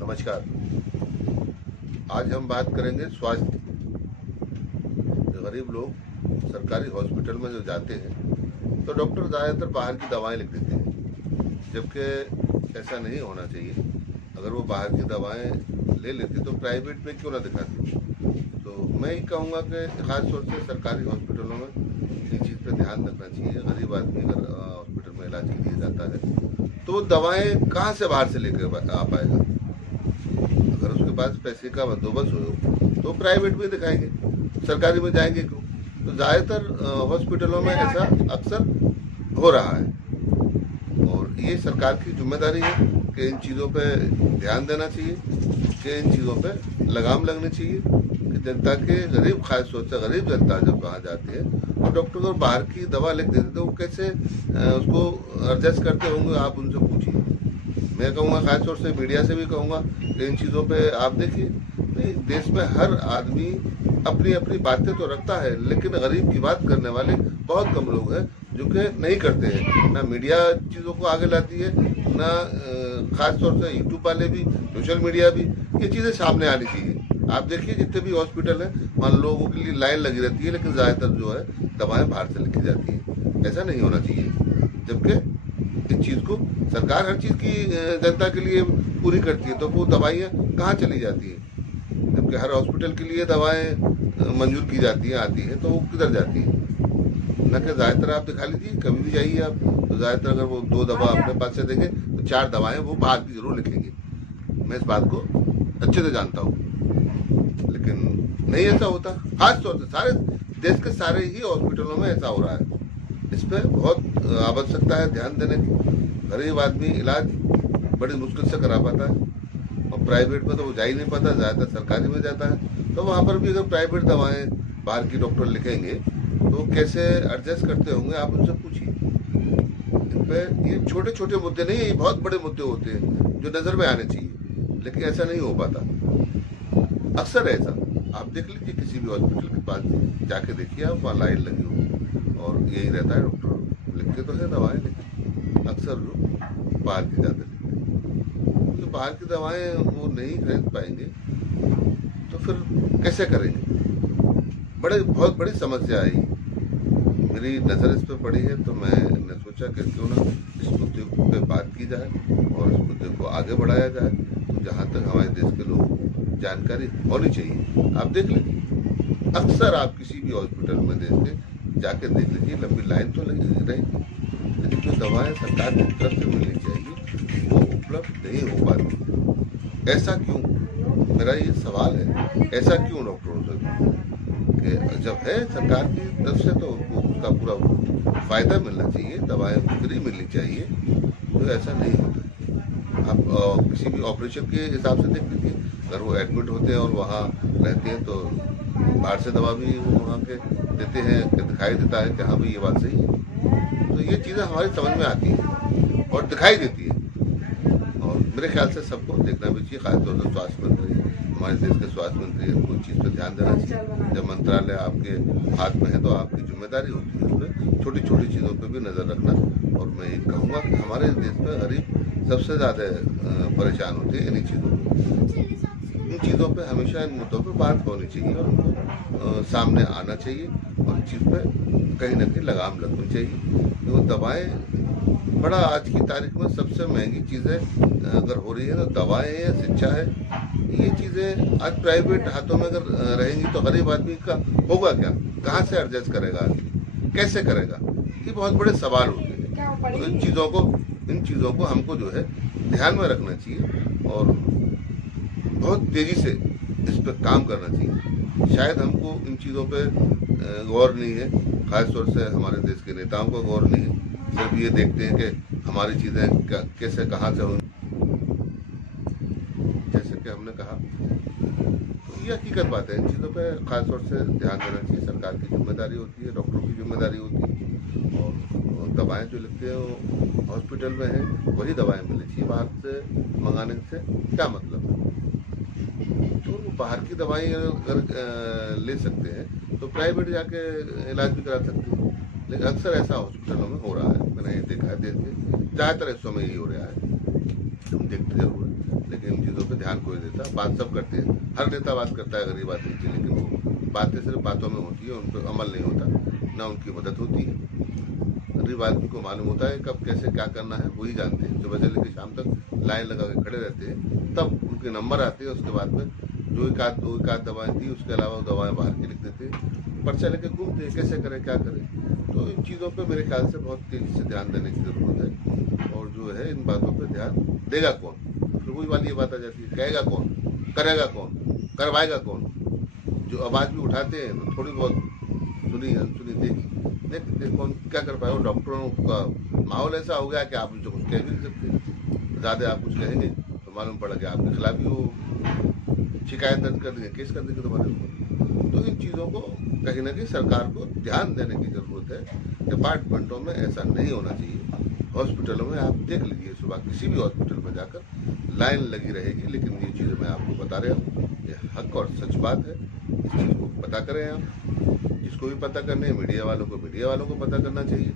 नमस्कार। आज हम बात करेंगे स्वास्थ्य की। गरीब लोग सरकारी हॉस्पिटल में जो जाते हैं तो डॉक्टर ज़्यादातर बाहर की दवाएं लिख देते हैं, जबकि ऐसा नहीं होना चाहिए। अगर वो बाहर की दवाएं ले लेते तो प्राइवेट में क्यों ना दिखाते। तो मैं ही कहूँगा कि खास तौर से सरकारी हॉस्पिटलों में इस चीज़ पर ध्यान रखना चाहिए। गरीब आदमी अगर हॉस्पिटल में इलाज के लिए जाता है तो वो दवाएँ कहाँ से बाहर से लेकर आ पाएगा। अगर उसके पास पैसे का बंदोबस्त हो तो प्राइवेट में दिखाएंगे, सरकारी में जाएंगे क्यों। तो ज़्यादातर हॉस्पिटलों में ऐसा अक्सर हो रहा है और ये सरकार की जिम्मेदारी है कि इन चीज़ों पे ध्यान देना चाहिए, कि इन चीज़ों पे लगाम लगनी चाहिए कि जनता के गरीब, खास तौर से गरीब जनता जब वहाँ जाती है और डॉक्टर अगर बाहर की दवा लिख देते तो वो कैसे उसको एडजस्ट करते होंगे, आप उनसे पूछिए। मैं कहूँगा खास तौर से मीडिया से भी कहूँगा कि इन चीज़ों पे आप देखिए, देश में हर आदमी अपनी अपनी बातें तो रखता है, लेकिन गरीब की बात करने वाले बहुत कम लोग हैं जो कि नहीं करते हैं। ना मीडिया चीज़ों को आगे लाती है, ना खास तौर से यूट्यूब वाले भी, सोशल मीडिया भी। ये चीज़ें सामने आनी चाहिए। आप देखिए जितने भी हॉस्पिटल हैं वहाँ लोगों के लिए लाइन लगी रहती है, लेकिन ज़्यादातर जो है दवाएँ बाहर से लिखी जाती हैं। ऐसा नहीं होना चाहिए, जबकि इस चीज़ को सरकार हर चीज़ की जनता के लिए पूरी करती है, तो वो दवाइयाँ कहाँ चली जाती हैं। जबकि हर हॉस्पिटल के लिए दवाएं मंजूर की जाती हैं, आती हैं, तो वो किधर जाती हैं। न कि ज़्यादातर आप दिखा लीजिए, कभी भी जाइए आप तो ज़्यादातर अगर वो 2 दवा अपने पास से देंगे तो 4 दवाएं वो बाहर की जरूर लिखेंगे। मैं इस बात को अच्छे से जानता हूँ, लेकिन नहीं ऐसा होता। खास तौर से सारे देश के सारे ही हॉस्पिटलों में ऐसा हो रहा है। इस पर बहुत आवश्यकता है ध्यान देने की। गरीब आदमी इलाज बड़ी मुश्किल से करा पाता है और प्राइवेट में तो वो जा ही नहीं पाता, ज़्यादातर सरकारी में जाता है। तो वहाँ पर भी अगर प्राइवेट दवाएं बाहर की डॉक्टर लिखेंगे तो कैसे एडजस्ट करते होंगे, आप उनसे पूछिए। इन पर ये छोटे छोटे मुद्दे नहीं, ये बहुत बड़े मुद्दे होते हैं जो नज़र में आने चाहिए, लेकिन ऐसा नहीं हो पाता। अक्सर ऐसा आप देख लीजिए, किसी भी हॉस्पिटल के पास जाके देखिए आप, वहाँ लाइन लगी हो और यही रहता है, डॉक्टर लिखते तो है दवाएं, लेकिन अक्सर लोग बाहर की ज़्यादा लिखते हैं। तो बाहर की दवाएं वो नहीं खरीद पाएंगे तो फिर कैसे करेंगे। बहुत बड़ी समस्या है। मेरी नज़र इस पर पड़ी है तो मैंने सोचा कि क्यों ना इस मुद्दे पे बात की जाए और इस मुद्दे को आगे बढ़ाया जाए। तो जहाँ तक हमारे देश के लोग जानकारी होनी चाहिए, आप देख लीजिए, अक्सर आप किसी भी हॉस्पिटल में देश के जाके देख लीजिए, लंबी लाइन तो लगी रहेगी, लेकिन जो दवाएं सरकार की तरफ से मिलनी चाहिए वो उपलब्ध नहीं हो पाती। ऐसा क्यों, मेरा ये सवाल है। ऐसा क्यों डॉक्टरों से कि जब है सरकार की तरफ से तो उनको उसका पूरा फायदा मिलना चाहिए, दवाएं फ्री मिलनी चाहिए, तो ऐसा नहीं होता। आप किसी भी ऑपरेशन के हिसाब से देख लीजिए, अगर वो एडमिट होते हैं और वहाँ रहते हैं तो बाहर से दवा भी वो वहाँ के देते हैं कि दिखाई देता है कि हाँ भाई ये बात सही है। तो ये चीज़ें हमारी समझ में आती हैं और दिखाई देती है, और मेरे ख्याल से सबको देखना भी चाहिए। खासतौर से स्वास्थ्य मंत्री, हमारे देश के स्वास्थ्य मंत्री, को इस चीज़ पर ध्यान देना चाहिए। जब मंत्रालय आपके हाथ में है तो आपकी जिम्मेदारी होती है उसमें छोटी छोटी चीज़ों पर भी नज़र रखना। और मैं ये कहूँगा कि हमारे देश में गरीब सबसे ज़्यादा परेशान होते हैं इन्हीं चीज़ों पर। इन चीज़ों पे हमेशा, इन मुद्दों पे बात होनी चाहिए और उनको सामने आना चाहिए और इस चीज़ पे कहीं ना कहीं लगाम लगनी चाहिए। तो दवाएं बड़ा आज की तारीख में सबसे महंगी चीज़ें अगर हो रही है तो दवाएं या शिक्षा है। ये चीज़ें आज प्राइवेट हाथों में अगर रहेंगी तो गरीब आदमी का होगा क्या, कहाँ से एडजस्ट करेगा आदमी, कैसे करेगा, ये बहुत बड़े सवाल होते हैं। तो इन चीज़ों को हमको जो है ध्यान में रखना चाहिए और बहुत तेज़ी से इस पर काम करना चाहिए। शायद हमको इन चीज़ों पे गौर नहीं है, खासतौर से हमारे देश के नेताओं को गौर नहीं है। सिर्फ ये देखते हैं कि हमारी चीज़ें कैसे कहाँ से होंगी, जैसे कि हमने कहा। तो ये हकीकत बात है, इन चीज़ों पे खासतौर से ध्यान देना चाहिए। सरकार की जिम्मेदारी होती है, डॉक्टरों की जिम्मेदारी होती है, और दवाएं जो लिखते हैं वो हॉस्पिटल में है वही दवाएं मिलनी चाहिए। बाहर से मंगाने से क्या मतलब है। तो बाहर की दवाएं अगर ले सकते हैं तो प्राइवेट जाके इलाज भी करा सकते हैं, लेकिन अक्सर ऐसा हॉस्पिटलों में हो रहा है। मैंने ये देखा है, देश के ज़्यादातर हिस्सों में यही हो रहा है। हम देखते जरूर हैं, लेकिन इन चीज़ों पर ध्यान कोई देता। बात सब करते हैं, हर नेता बात करता है गरीब आदमी की, लेकिन वो बातें सिर्फ बातों में होती है, उन पर अमल नहीं होता, ना उनकी मदद होती है। गरीब आदमी को मालूम होता है कब कैसे क्या करना है, वही जानते हैं। सुबह से लेकर शाम तक लाइन लगा के खड़े रहते हैं, तब उनके नंबर आते हैं। उसके बाद में दो एक आध दवाएं दी, उसके अलावा दवाएं बाहर की लिख देते हैं, पर्चा लेके घूमते हैं, कैसे करें क्या करें। तो इन चीज़ों पे मेरे ख्याल से बहुत तेज़ी से ध्यान देने की ज़रूरत है। और जो है इन बातों पे ध्यान देगा कौन, फिर वही वाली ये बात आ जाती है, कहेगा कौन, करेगा कौन, करवाएगा कौन। जो आवाज़ भी उठाते हैं तो थोड़ी बहुत सुनी अनसुनी देखी कौन क्या कर पाए। डॉक्टरों का माहौल ऐसा हो गया कि आप उनसे कुछ कह भी नहीं सकते। ज़्यादा आप कुछ कहेंगे तो मालूम पड़ा कि आपके खिलाफ ही वो शिकायत दर्ज कर देंगे, केस कर देंगे तुम्हारे ऊपर। तो इन चीज़ों को कहीं ना कहीं सरकार को ध्यान देने की ज़रूरत है। डिपार्टमेंटों में ऐसा नहीं होना चाहिए। हॉस्पिटलों में आप देख लीजिए, सुबह किसी भी हॉस्पिटल में जाकर लाइन लगी रहेगी, लेकिन ये चीज़ें मैं आपको बता रहा हूँ, ये हक और सच बात है। इस चीज़ को पता करें आप, जिसको भी पता करने है, मीडिया वालों को पता करना चाहिए।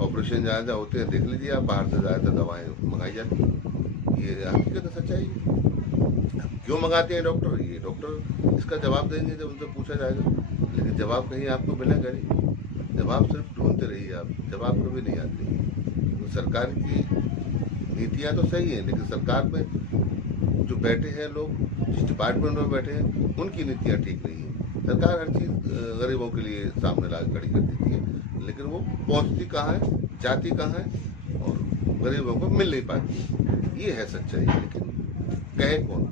ऑपरेशन जहाँ जहाँ होते हैं देख लीजिए आप, बाहर से ज़्यादातर दवाएँ मंगाई जाती हैं, ये हकीकत है, सच्चाई है। क्यों मंगाते हैं डॉक्टर, ये डॉक्टर इसका जवाब देंगे जब उनसे पूछा जाएगा, लेकिन जवाब कहीं आपको मिलेगा नहीं। जवाब सिर्फ ढूंढते रहिए आप, जवाब कभी नहीं आते। तो सरकार की नीतियाँ तो सही हैं, लेकिन सरकार में जो बैठे हैं लोग, जिस डिपार्टमेंट में बैठे हैं, उनकी नीतियाँ ठीक नहीं है। सरकार हर चीज़ गरीबों के लिए सामने ला खड़ी कर देती है, लेकिन वो पहुँचती कहाँ है, जाती कहाँ है, और गरीबों को मिल नहीं पाती। ये है सच्चाई। लेकिन कहे कौन?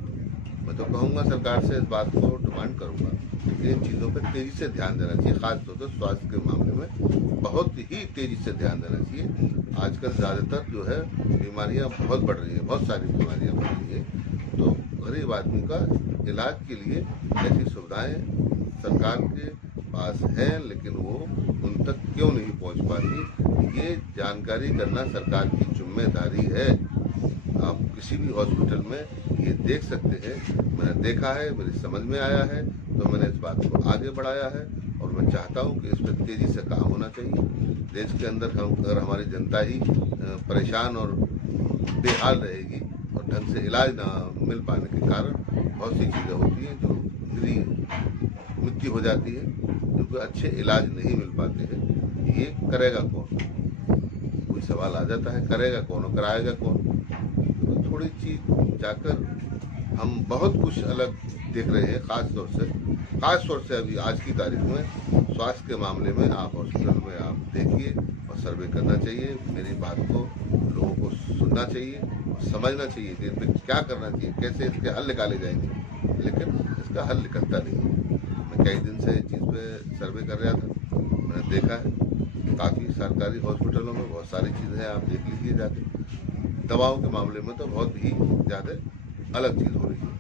मैं तो कहूँगा सरकार से इस बात को डिमांड करूँगा कि इन चीज़ों पर तेज़ी से ध्यान देना चाहिए। खासतौर से स्वास्थ्य के मामले में बहुत ही तेज़ी से ध्यान देना चाहिए। आजकल ज़्यादातर जो है बीमारियाँ बहुत बढ़ रही हैं, बहुत सारी बीमारियाँ बढ़ रही हैं। तो गरीब आदमी का इलाज के लिए ऐसी सुविधाएँ सरकार के पास हैं, लेकिन वो उन तक क्यों नहीं पहुँच पाती, ये जानकारी करना सरकार की जिम्मेदारी है। आप किसी भी हॉस्पिटल में ये देख सकते हैं, मैंने देखा है, मेरी समझ में आया है, तो मैंने इस बात को आगे बढ़ाया है। और मैं चाहता हूँ कि इस पर तेज़ी से काम होना चाहिए। देश के अंदर अगर हमारी जनता ही परेशान और बेहाल रहेगी और ढंग से इलाज ना मिल पाने के कारण बहुत सी चीज़ें होती हैं जो मृत्यु हो जाती है, क्योंकि अच्छे इलाज नहीं मिल पाते हैं। ये करेगा कौन, कोई सवाल आ जाता है, करेगा कौन और कराएगा कौन। तो थोड़ी चीज़ जाकर हम बहुत कुछ अलग देख रहे हैं। ख़ास तौर से अभी आज की तारीख में स्वास्थ्य के मामले में आप हॉस्पिटल में आप देखिए और सर्वे करना चाहिए। मेरी बात को लोगों को सुनना चाहिए और समझना चाहिए कि इन पर क्या करना चाहिए, कैसे इसके हल निकाले जाएंगे, लेकिन इसका हल निकलता नहीं है। मैं कई दिन से इस चीज़ पे सर्वे कर रहा था, मैंने देखा है काफ़ी सरकारी हॉस्पिटलों में बहुत सारी चीज़ें हैं, आप देख लीजिए जाके। दवाओं के मामले में तो बहुत ही ज़्यादा अलग चीज़ हो रही है,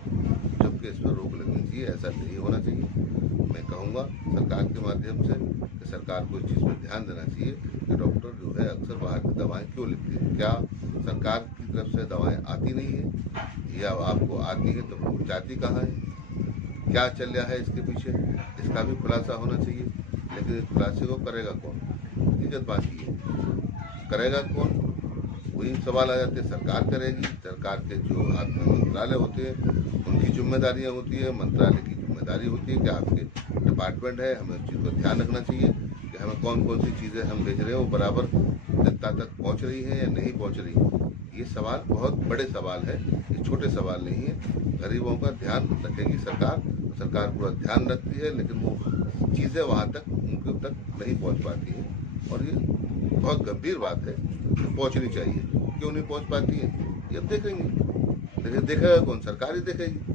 जबकि इस पर रोक लगनी चाहिए। ऐसा नहीं होना चाहिए। मैं कहूँगा सरकार के माध्यम से कि सरकार को इस चीज़ पर ध्यान देना चाहिए कि डॉक्टर जो है अक्सर बाहर की दवाएं क्यों लिखते हैं। क्या सरकार की तरफ से दवाएं आती नहीं है, या आपको आती है तो वो जाती कहाँ है, क्या चल रहा है इसके पीछे, इसका भी खुलासा होना चाहिए। लेकिन इस खुलासे को करेगा कौन, हकीकत बात ये है, करेगा कौन, वही सवाल आ जाते हैं। सरकार करेगी, सरकार के जो हाथ में मंत्रालय होते हैं उनकी जिम्मेदारियां होती है, मंत्रालय की जिम्मेदारी होती है कि आपके डिपार्टमेंट है, हमें उस चीज़ को ध्यान रखना चाहिए कि हमें कौन कौन सी चीज़ें हम भेज रहे हैं वो बराबर जनता तक पहुंच रही है या नहीं पहुंच रही। ये सवाल बहुत बड़े सवाल है, ये छोटे सवाल नहीं है। गरीबों का ध्यान रखेगी सरकार, सरकार पूरा ध्यान रखती है, लेकिन वो चीज़ें वहाँ तक उनके तक नहीं पहुँच पाती हैं। और ये बहुत गंभीर बात है, पहुँचनी चाहिए। क्यों नहीं पहुँच पाती है ये अब देखेंगे, लेकिन देखेगा कौन, सरकार ही देखेगी।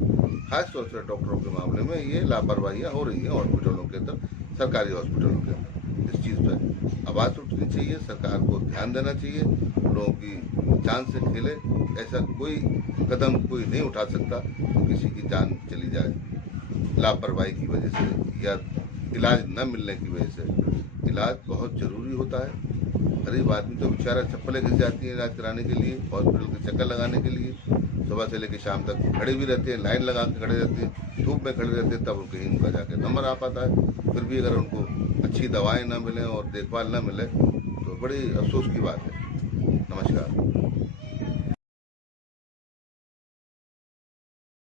खासतौर से डॉक्टरों के मामले में ये लापरवाहियाँ हो रही हैं हॉस्पिटलों के अंदर, सरकारी हॉस्पिटलों के अंदर। इस चीज़ पर आवाज़ उठनी चाहिए, सरकार को ध्यान देना चाहिए। लोगों की जान से खेले ऐसा कोई कदम कोई नहीं उठा सकता तो किसी की जान चली जाए लापरवाही की वजह से या इलाज न मिलने की वजह से। इलाज बहुत ज़रूरी होता है। गरीब आदमी तो बेचारा चप्पलें घिस जाती हैं इलाज कराने के लिए, हॉस्पिटल के चक्कर लगाने के लिए। सुबह से लेकर शाम तक खड़े भी रहते हैं, लाइन लगा के खड़े रहते हैं, धूप में खड़े रहते हैं, तब उनके उनका जाके नंबर आ पाता है। फिर भी अगर उनको अच्छी दवाएं ना मिलें और देखभाल ना मिले तो बड़ी अफसोस की बात है। नमस्कार।